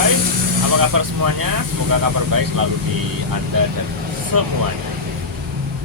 Hai, apa kabar semuanya? Semoga kabar baik selalu di Anda dan semuanya.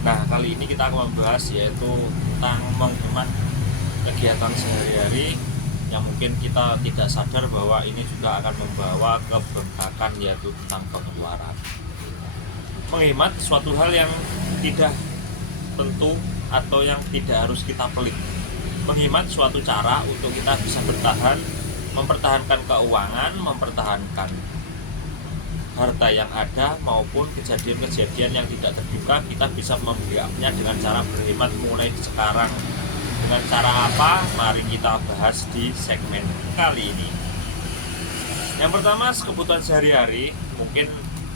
Nah, kali ini kita akan membahas yaitu tentang menghemat kegiatan sehari-hari yang mungkin kita tidak sadar bahwa ini juga akan membawa kebengkakan, yaitu tentang pengeluaran. Menghemat suatu hal yang tidak tentu atau yang tidak harus kita pelit. Menghemat suatu cara untuk kita bisa bertahan, mempertahankan keuangan, mempertahankan harta yang ada maupun kejadian-kejadian yang tidak terduga. Kita bisa membackup-nya dengan cara berhemat mulai sekarang. Dengan cara apa? Mari kita bahas di segmen kali ini. Yang pertama, kebutuhan sehari-hari. Mungkin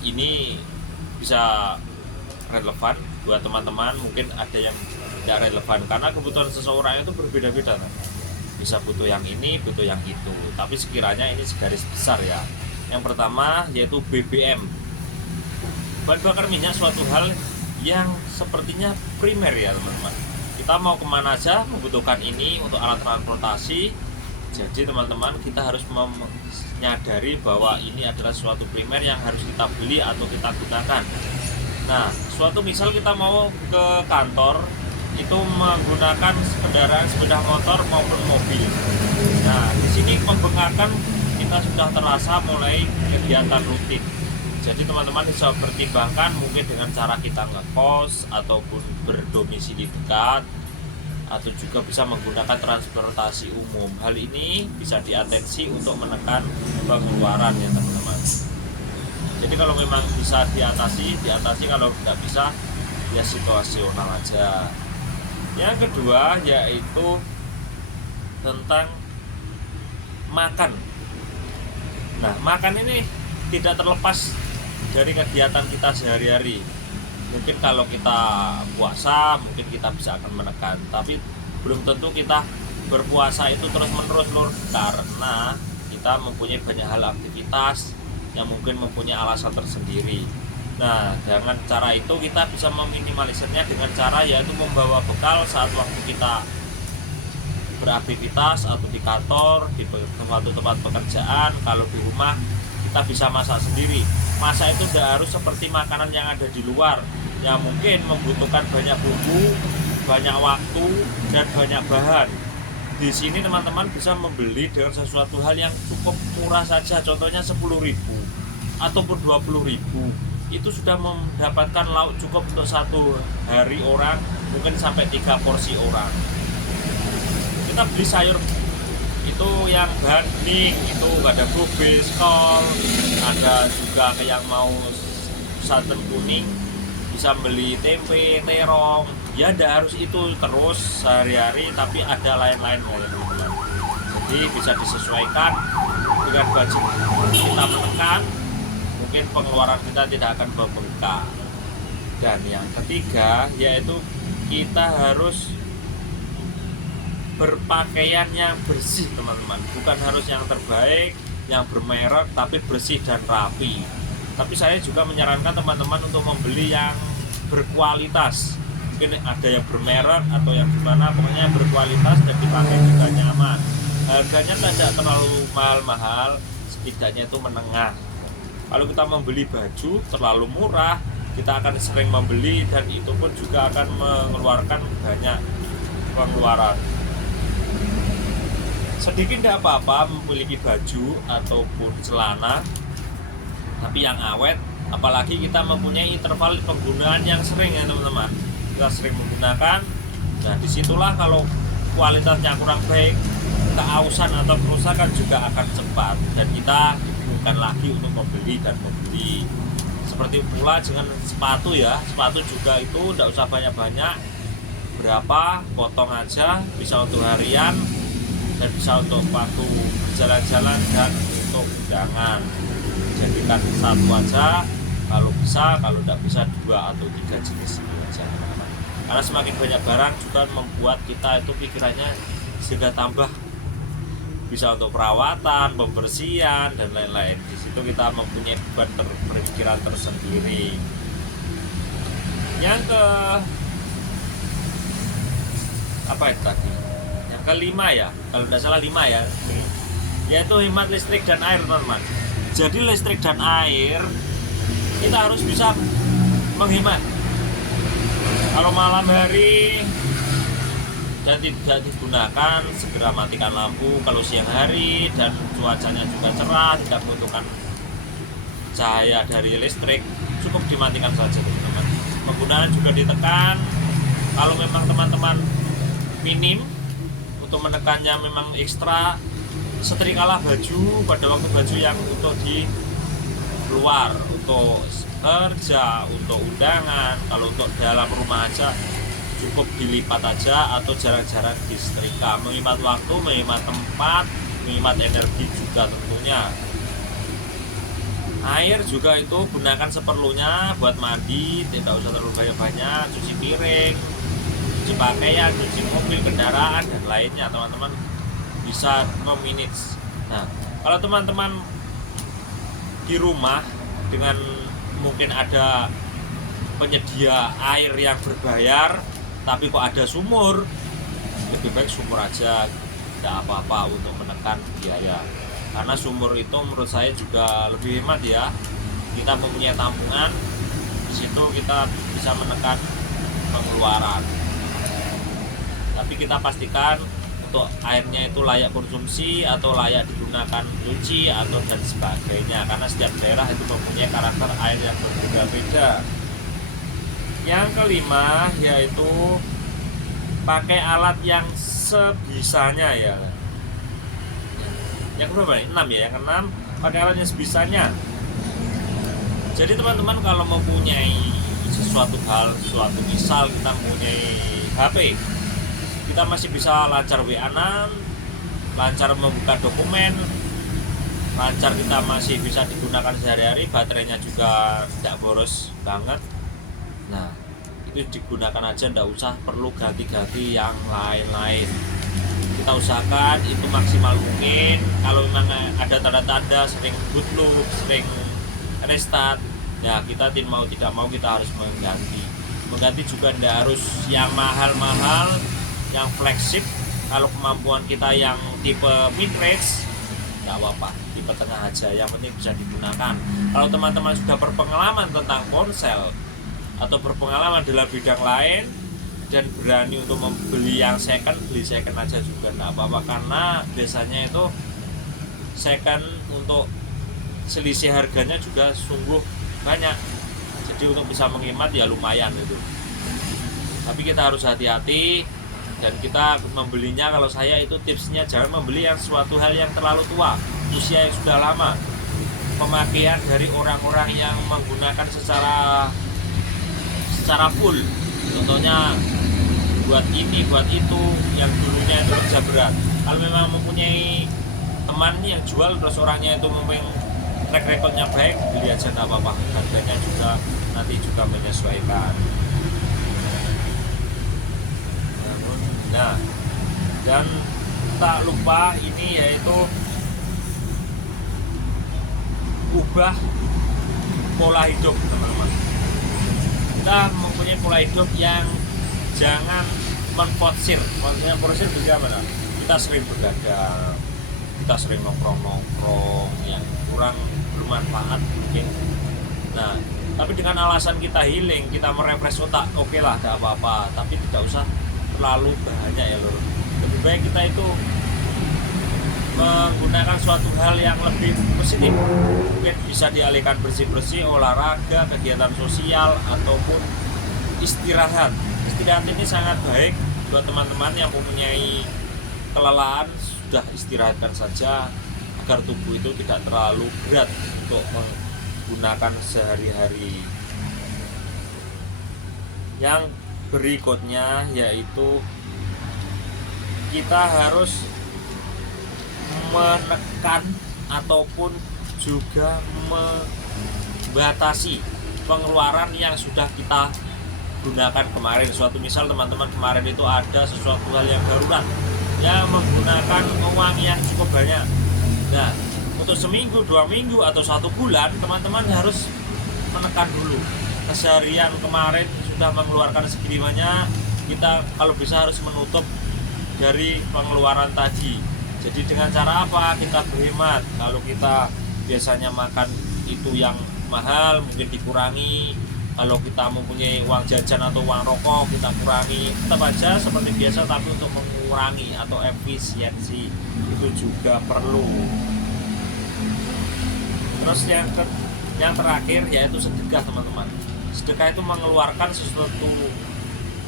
ini bisa relevan buat teman-teman, mungkin ada yang tidak relevan karena kebutuhan seseorang itu berbeda-beda. Bisa butuh yang ini, butuh yang itu, tapi sekiranya ini segaris besar ya. Yang pertama yaitu BBM, bahan bakar minyak, suatu hal yang sepertinya primer ya teman-teman. Kita mau kemana aja membutuhkan ini untuk alat transportasi. Jadi teman-teman, kita harus menyadari bahwa ini adalah suatu primer yang harus kita beli atau kita gunakan. Nah, suatu misal kita mau ke kantor itu menggunakan kendaraan sepeda motor maupun mobil. Nah, di sini pembengkakan kita sudah terasa mulai kegiatan rutin. Jadi teman-teman bisa pertimbangkan mungkin dengan cara kita ngekos ataupun berdomisili dekat, atau juga bisa menggunakan transportasi umum. Hal ini bisa diatensi untuk menekan pengeluaran ya teman-teman. Jadi kalau memang bisa diatasi, kalau tidak bisa ya situasional aja. Yang kedua yaitu tentang makan. Nah, makan ini tidak terlepas dari kegiatan kita sehari-hari. Mungkin kalau kita puasa, mungkin kita bisa akan menekan, tapi belum tentu kita berpuasa itu terus-menerus lur, karena kita mempunyai banyak hal aktivitas yang mungkin mempunyai alasan tersendiri. Nah, dengan cara itu kita bisa meminimalisirnya dengan cara yaitu membawa bekal saat waktu kita beraktivitas atau di kantor, di tempat pekerjaan. Kalau di rumah kita bisa masak sendiri. Masak itu tidak harus seperti makanan yang ada di luar yang mungkin membutuhkan banyak bumbu, banyak waktu, dan banyak bahan. Di sini teman-teman bisa membeli dengan sesuatu hal yang cukup murah saja, contohnya 10.000 ataupun 20.000. Itu sudah mendapatkan lauk cukup untuk satu hari orang, mungkin sampai 3 porsi orang. Kita beli sayur itu yang bahan bening, itu ada kubis, kol, ada juga yang mau santan kuning, bisa beli tempe, terong. Ya tidak harus itu terus sehari-hari, tapi ada lain-lain. Jadi bisa disesuaikan dengan budget kita menekan, mungkin pengeluaran kita tidak akan membengkak. Dan yang ketiga yaitu kita harus berpakaian yang bersih teman-teman. Bukan harus yang terbaik, yang bermerek, tapi bersih dan rapi. Tapi saya juga menyarankan teman-teman untuk membeli yang berkualitas. Mungkin ada yang bermerek atau yang gimana, pokoknya yang berkualitas dan dipakai juga nyaman. Harganya tidak terlalu mahal-mahal, setidaknya itu menengah. Kalau kita membeli baju terlalu murah, kita akan sering membeli dan itu pun juga akan mengeluarkan banyak pengeluaran. Sedikit tidak apa-apa memiliki baju ataupun celana, tapi yang awet. Apalagi kita mempunyai interval penggunaan yang sering ya teman-teman. Kita sering menggunakan. Nah, disitulah kalau kualitasnya kurang baik, keausan atau kerusakan juga akan cepat dan kita dibingungkan lagi untuk membeli dan membeli. Seperti pula dengan sepatu ya, sepatu juga itu tidak usah banyak-banyak, berapa potong aja, bisa untuk harian dan bisa untuk waktu jalan-jalan dan untuk undangan. Jadikan satu aja kalau bisa, kalau tidak bisa 2 atau 3 jenis aja. Karena semakin banyak barang juga membuat kita itu pikirannya sehingga tambah, bisa untuk perawatan, pembersihan dan lain-lain. Di situ kita mempunyai beban berpikiran tersendiri. Yang ke apa itu tadi? Yang kelima ya, kalau tidak salah 5 ya, yaitu hemat listrik dan air teman-teman. Jadi listrik dan air kita harus bisa menghemat. Kalau malam hari dan tidak digunakan, segera matikan lampu. Kalau siang hari dan cuacanya juga cerah, tidak membutuhkan cahaya dari listrik, cukup dimatikan saja teman-teman. Penggunaan juga ditekan. Kalau memang teman-teman minim untuk menekannya memang ekstra, setrikalah baju pada waktu baju yang untuk di luar, untuk kerja, untuk undangan. Kalau untuk dalam rumah aja cukup dilipat aja atau jarang-jarang disetrika, menghemat waktu, menghemat tempat, menghemat energi juga tentunya. Air juga itu gunakan seperlunya buat mandi, tidak usah terlalu banyak-banyak, cuci piring, cuci pakaian, cuci mobil, kendaraan dan lainnya teman-teman bisa memanage. Nah, kalau teman-teman di rumah dengan mungkin ada penyedia air yang berbayar tapi kok ada sumur, lebih baik sumur aja, tidak apa-apa untuk menekan biaya. Karena sumur itu menurut saya juga lebih hemat ya. Kita mempunyai tampungan, di situ kita bisa menekan pengeluaran. Tapi kita pastikan untuk airnya itu layak konsumsi atau layak digunakan cuci atau dan sebagainya. Karena setiap daerah itu mempunyai karakter air yang berbeda-beda. Yang kelima yaitu pakai alat yang sebisanya ya. Yang berapa nih? 6 ya. Yang keenam, pakai alat yang sebisanya. Jadi teman-teman kalau mempunyai sesuatu hal, suatu misal kita mempunyai HP, kita masih bisa lancar WA-an, lancar membuka dokumen, lancar kita masih bisa digunakan sehari-hari, baterainya juga tidak boros banget. Nah, itu digunakan aja, tidak usah perlu ganti-ganti yang lain-lain. Kita usahakan itu maksimal mungkin. Kalau memang ada tanda-tanda sering bootloop, sering restart, ya kita tidak mau kita harus mengganti juga tidak harus yang mahal-mahal, yang flagship. Kalau kemampuan kita yang tipe mid range tidak apa-apa, tipe tengah aja, yang penting bisa digunakan. Kalau teman-teman sudah berpengalaman tentang ponsel atau berpengalaman dalam bidang lain dan berani untuk membeli yang second, beli second aja juga tidak apa-apa, karena biasanya itu second untuk selisih harganya juga sungguh banyak. Jadi untuk bisa menghemat ya lumayan itu. Tapi kita harus hati-hati dan kita membelinya, kalau saya itu tipsnya jangan membeli yang suatu hal yang terlalu tua, usia yang sudah lama, pemakaian dari orang-orang yang menggunakan secara full. Contohnya buat ini, buat itu, yang dulunya itu kerja berat. Kalau memang mempunyai teman yang jual terus orangnya itu memang track recordnya baik, beli aja tidak apa-apa. Harganya juga nanti juga menyesuaikan. Nah, dan tak lupa ini yaitu ubah pola hidup teman-teman. Kita mempunyai pola hidup yang jangan menforsir. Maksudnya forsir bagaimana? Kita sering berdagang, kita sering nongkrong yang kurang bermanfaat mungkin. Nah, tapi dengan alasan kita healing, kita merefresh otak, oke lah, tidak apa-apa. Tapi tidak usah terlalu banyak ya lur. Lebih baik kita itu menggunakan suatu hal yang lebih positif. Mungkin bisa dialihkan bersih-bersih, olahraga, kegiatan sosial, ataupun istirahat. Istirahat ini sangat baik buat teman-teman yang mempunyai kelelahan. Sudah istirahatkan saja agar tubuh itu tidak terlalu berat untuk menggunakan sehari-hari. Yang berikutnya yaitu kita harus menekan ataupun juga membatasi pengeluaran yang sudah kita gunakan kemarin. Suatu misal teman-teman kemarin itu ada sesuatu hal yang darurat yang menggunakan uang yang cukup banyak. Nah, untuk seminggu, 2 minggu atau 1 bulan teman-teman harus menekan dulu. Keseharian kemarin sudah mengeluarkan segini banyak, kita kalau bisa harus menutup dari pengeluaran tadi. Jadi dengan cara apa? Kita berhemat. Kalau kita biasanya makan itu yang mahal mungkin dikurangi. Kalau kita mempunyai uang jajan atau uang rokok kita kurangi, tetap aja seperti biasa, tapi untuk mengurangi atau efisiensi itu juga perlu. Terus yang terakhir yaitu sedekah, teman-teman. Sedekah itu mengeluarkan sesuatu,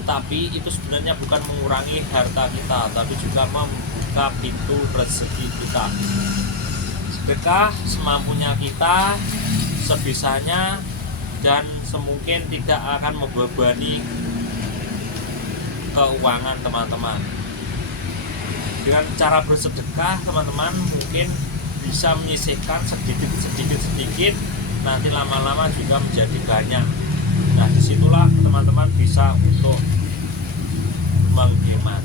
tapi itu sebenarnya bukan mengurangi harta kita, tapi juga membuka pintu rezeki kita. Sedekah semampunya kita, sebisanya, dan semungkin tidak akan membebani keuangan teman-teman. Dengan cara bersedekah, teman-teman mungkin bisa menyisihkan sedikit, nanti lama-lama juga menjadi banyak. Nah, disitulah teman-teman bisa untuk menghemat.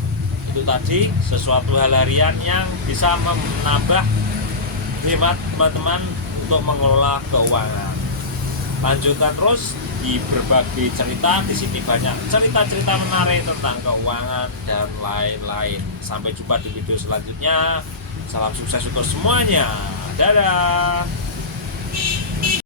Itu tadi sesuatu hal harian yang bisa menambah hemat teman-teman untuk mengelola keuangan. Lanjutkan terus di berbagai cerita. Di sini banyak cerita-cerita menarik tentang keuangan dan lain-lain. Sampai jumpa di video selanjutnya. Salam sukses untuk semuanya. Dadah.